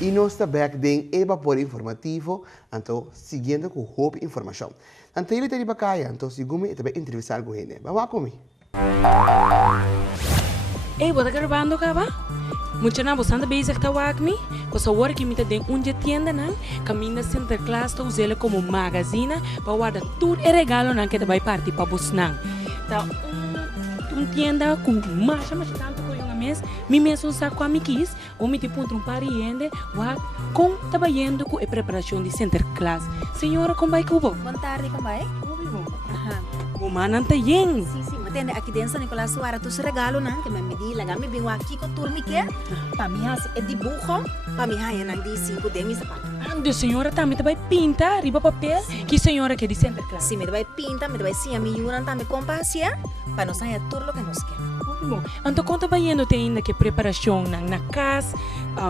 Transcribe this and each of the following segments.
E nós também tem evapor informativo, então seguindo com roupa informação. Então ele tem de bacaia, então segundo também entrevistar com ele. Vamos comigo. Ei, bota gravando cá, ba? Muita na você anda bezig tá me? Pois agora que me tá dentro onde tienda não, caminha center class tá usando como magazine para guardar tudo e regalo não que tá vai partir para buscar. Tá tienda com mais tanto com uma mês, me mesmo saco a miquis, ou me tipo um pariente, com trabalhando com a preparação de center class. Senhora, como vai cubo? Boa tarde, como vai? Gumana tá yen. Sim, matende aqui dentro Nicolás Suara tu regalo não, que me di laga me bingo aqui com turmi que, para mim é dibujo, para mim é não de 5 de mis sapatos. Ande senhora também vai pintar riba papel, que senhora que de center class. Sim, me vai pintar, me vai sim a mi yuran também compasia, para nós sair tudo o que nós quer. Então conta bem ainda tem ainda que preparação na casa,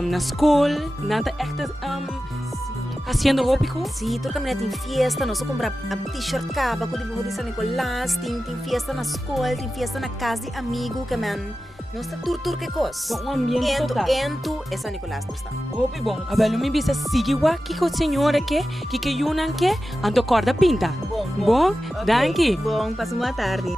na escola, nada echt haciendo hópico? Sim, tu caminha tem festa, nós comprar t-shirt caba com dibujo de San Nicolás, tem festa na escola, tem festa na casa de amigo que man, nós tá tur que coisa. Um ambiente total. Ento é San Nicolás nós tá. Hópi bom, abelo me bisa sigue wa que com senhora que yunan que ando corda pinta. Bom, okay. danke. Bom, passa uma tarde.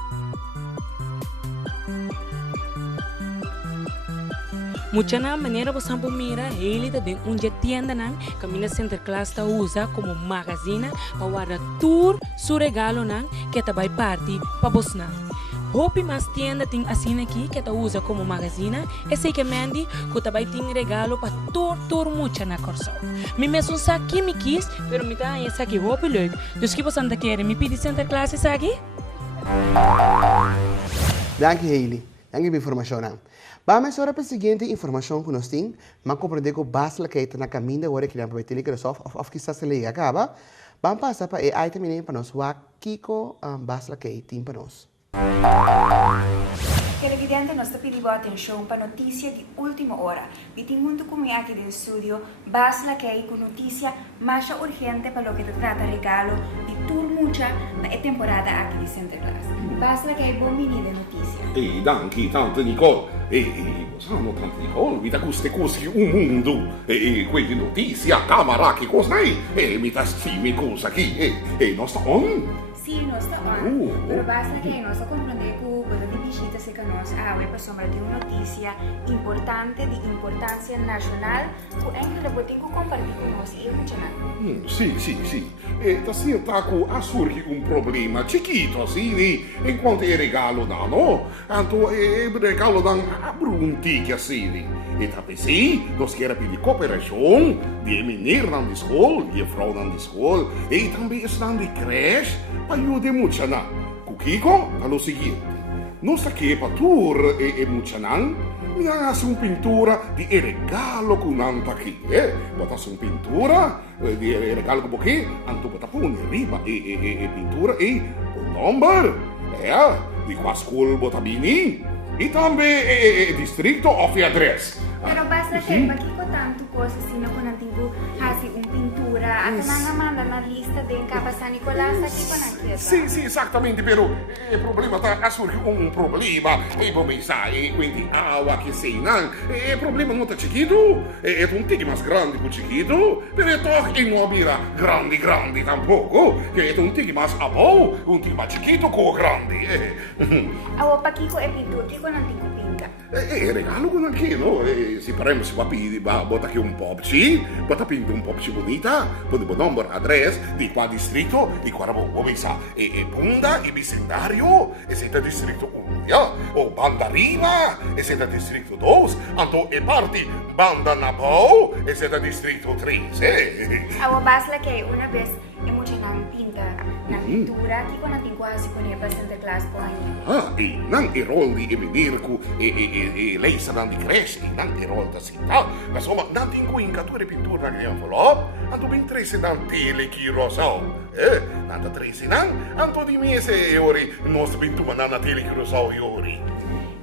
Mucha na maneira você não mira ele tá dentro onde tienda não, caminha center class tá usa como magazine para guardar tudo su regalo não que tá vai partir para buscar. Hopi mas tienda tem assim aqui que tá usa como magazine, esse que mande que tá vai ter regalo para tudo mucha na corso. Me mesmo saque me quis, pero me tá essa aqui hopi leuk. Dus que você anda querer me pedir center class essa aqui? Danke Hailey, danke pela informação não. Vamos agora para a seguinte informação que nós temos, mas compreender que o basta que está na caminho agora que nós vamos ter que of que se liga acaba. Vamos passar para o item para nós, o Kiko basta que tem para nós. Televidente, nós pedimos atenção para a notícia de última hora. Temos como aqui no estúdio, basta que com notícia mais urgente para o que trata regalo de tudo mucha na temporada aqui de Center Class. Basta que bom menino de notícia. E danke, tante Nicole. Sanno tante Nicole, mi da queste cose un mondo. Quelle notizie, a camera, che cosa hai? Mi da stime cosa qui. Non sta on? Sim, nós estamos on. Pero basta que nós compreender que o de visita se que nós para sombra de uma notícia importante, de importância nacional, o ainda pode compartilhar com nós e emocionar. Sì. Da certa a surge un problema chiquito, sì, in quanto è regalo no? Tanto è regalo dan a brunti che sì. E da sì, nós quer pedir cooperação de menino na escola, de vrouw na escola, e também estão de creche para ajudar muito na. Kiko, é o seguinte, nós aqui para tour e muito não, me hace uma pintura de regalo com nanta aqui, botas uma pintura de regalo com aqui, anto botar por riba e pintura e o number, de qual escola botar bem, e também distrito of address. Pero basta que Kiko tanto coisa assim, não quando antigo hace pintura, até nanga manda na lista de capa San Nicolás aqui para aqui. Sì, esattamente, però il problema è solo un problema, e come sai, quindi che sei, non? Il problema non è chiquito, è un tigre più grande che chiquito, però è immobile grandi tampoco, che è un tigre più abo, un tigre più chiquito che grande. Awo Kiko è pintura, Kiko non antigo pinta. Regalo con anche, no? Se parliamo si va a bota che un po', sì, bota pinta un po' più bonita, poi il numero, address, di qua distretto, di qua come sa, e Punda, e Bicendario, e siete distretto 1, o Banda Riva, e siete distretto 2, anto e parti Banda Nabo, e siete distretto 3, Awo basta que una vez hemos hecho pinta, na pintura, Kiko non antigo hace con el Center Class po aí. E non i rolli e venirku, e lei sarà di creche, e non i rolli da città, ma insomma, non ti incature pittura che envelope, anto ben trese dan tele chi rosao, nanta trese nan, anto di mese e ori, nostra pintura nanna tele chi rosao e ori.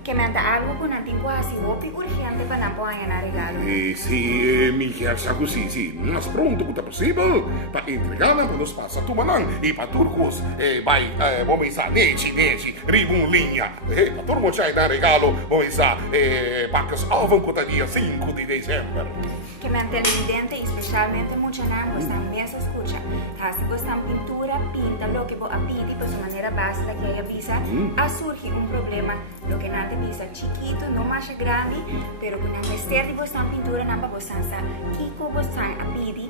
Que me anda algo con antiguo así, opi urgente para no poder ganar regalo. Sì, mi chiesa così, sì. Ma pronto, quanto possibile? Per entregare per lo spazio a tu manan. E per turcos, vai, come sa, 10, ribu in linea. Per turmo c'hai da regalo, come sa, paccas oven quota dia 5 di dicembre. Que me anda televidente y especialmente mucha nango están mesa escucha. Casi están pintura, pinta lo que vos apidi por su manera básica que ella avisa. A surgir un problema, lo que nada visa chiquito, no más grande, pero con el mister de vos pintura nada vos sansa. Kiko vos apidi,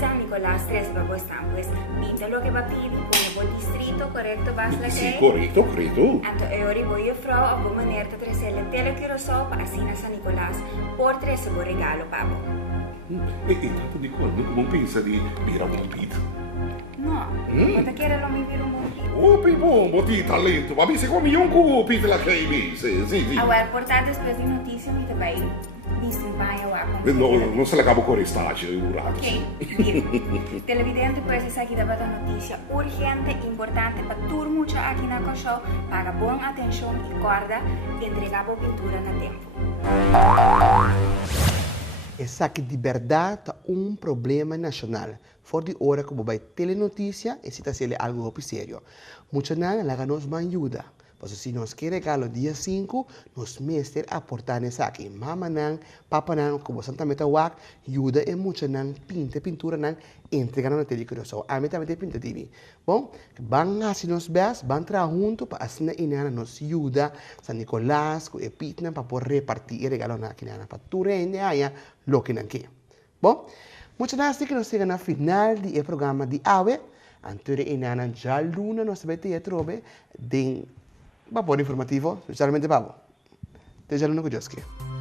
San Nicolás 13 para vos pues pinta lo que va a pedir, pone por distrito correcto básica que. Sì, corretto. Anto ora voy a frau a vos manera de traer el tele que rosó para así a San Nicolás por 13 por regalo, papo. E tanto di quello, come pensa di birra un pito? No, ¿no te quiere lo mi viro un poquito? Oh, pipombo, ti talento, ma mi se come un cubo, pite la che mi, sì. Agora, portanto, después de noticia, me te va a ir distinpaio a No, non se la cavo con restaggio, durato. Ok, bien. Televidente, pues, es aquí de la noticia urgente, importante para todo mucho aquí en el show, para buena atención y guarda, entregar pintura en el tiempo. Essa que de verdade um problema nacional. For de hora que vai telenotícia e se está sendo algo sério. Muita não lá nos ajuda. Pois se nós quer regalo dia 5, nos mestre aportar nessa aqui. Mama não, papa não, como Santa Meta Wak, ajuda e muita não pintura não entregar na tele que eu sou. A meta pinta TV. Bom, bang assim nos bes, bang tra junto para assim na inana nos ajuda San Nicolás com epitna para por repartir regalo na kinana para tu rende aí lo que não quer. Bom, muita nasi que nos chega na final do programa de AWE. Anterior inana já luna nos vai ter trobe de vapor informativo, specialmente Pavo. Te già l'unico Gioschio.